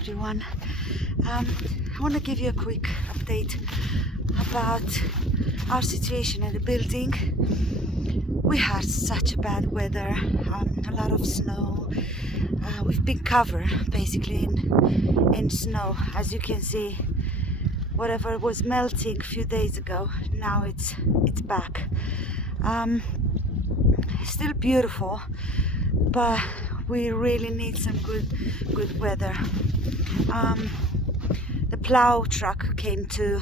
everyone. I want to give you a quick update about our situation in the building. We had such a bad weather, a lot of snow. We've been covered basically in snow. As you can see, whatever was melting a few days ago, now it's back. Still beautiful, but we really need some good weather. The plow truck came to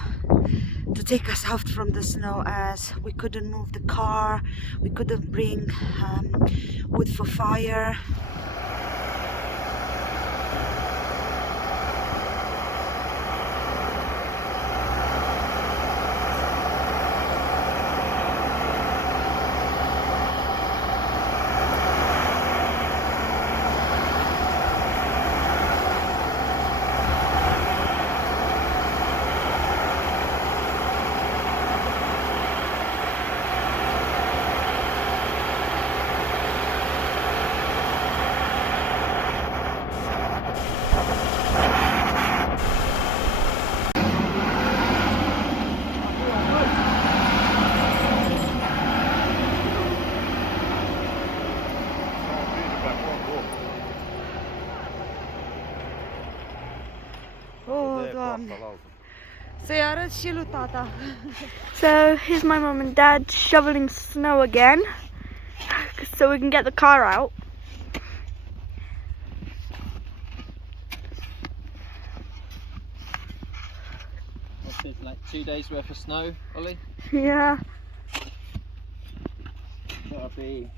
take us out from the snow, as we couldn't move the car, we couldn't bring wood for fire. So here's my mum and dad shoveling snow again, so we can get the car out. What's it, like 2 days worth of snow, Ollie? Yeah. That'll be...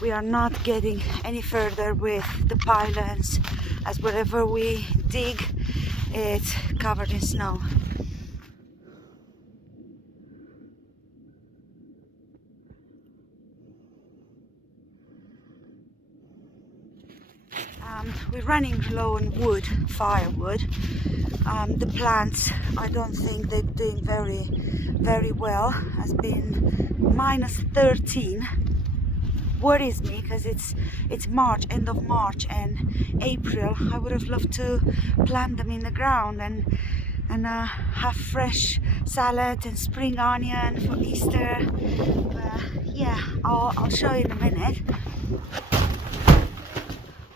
We are not getting any further with the pylons, as wherever we dig, it's covered in snow. We're running low on wood, firewood. The plants, I don't think they're doing very well. Has been minus 13. Worries me because it's March, end of March and April. I would have loved to plant them in the ground and have fresh salad and spring onion for Easter. Yeah, I'll show you in a minute.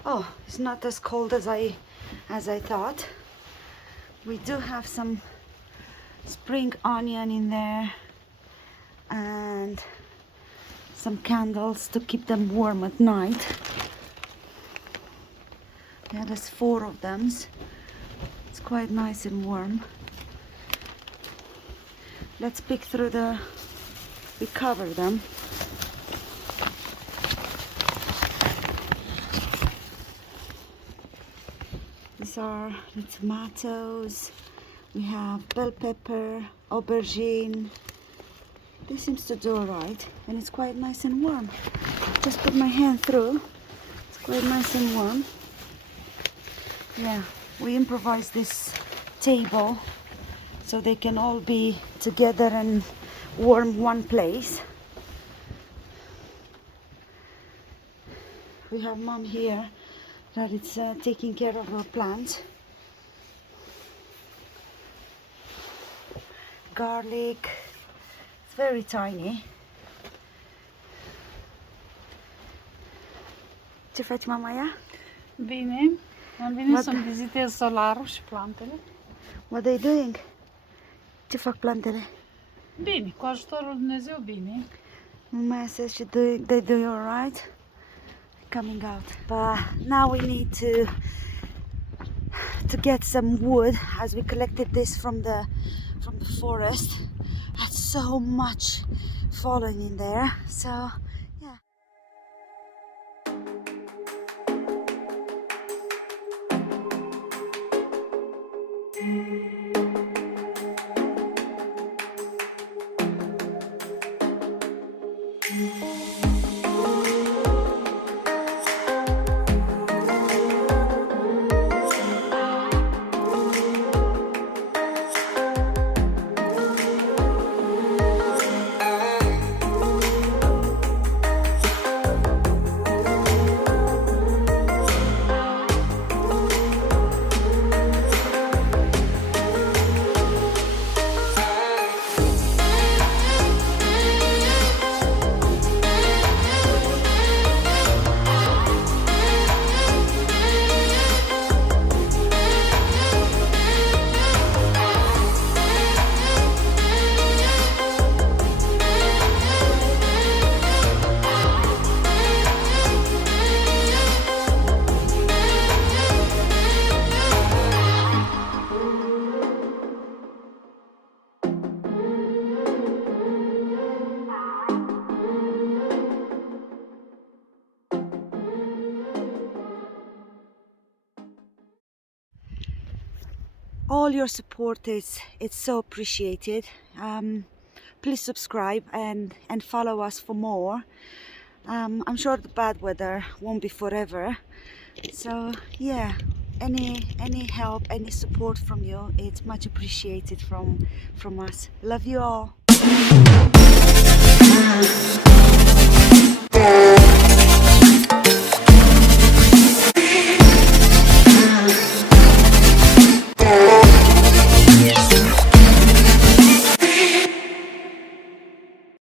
Oh, it's not as cold as I thought. We do have some spring onion in there and some candles to keep them warm at night. Yeah, there's 4 of them. It's quite nice and warm. Let's pick through we cover them. These are the tomatoes. We have bell pepper, aubergine. This seems to do alright, and it's quite nice and warm. Just put my hand through. It's quite nice and warm. Yeah, we improvised this table so they can all be together and warm one place. We have Mom here that it's taking care of our plants. Garlic. Very tiny. Ce faci, mama, ea? Bine. Am venit să-mi vizitez solarul și plantele. What are they doing? Ce fac plantele? Bine, cu ajutorul lui Dumnezeu, bine. Mama says they do all right. Coming out. But now we need to get some wood, as we collected this from the forest. Had so much fallen in there, so yeah. all your support it's so appreciated. Please subscribe and follow us for more. I'm sure the bad weather won't be forever, so yeah, any help, any support from you, it's much appreciated from us. Love you all.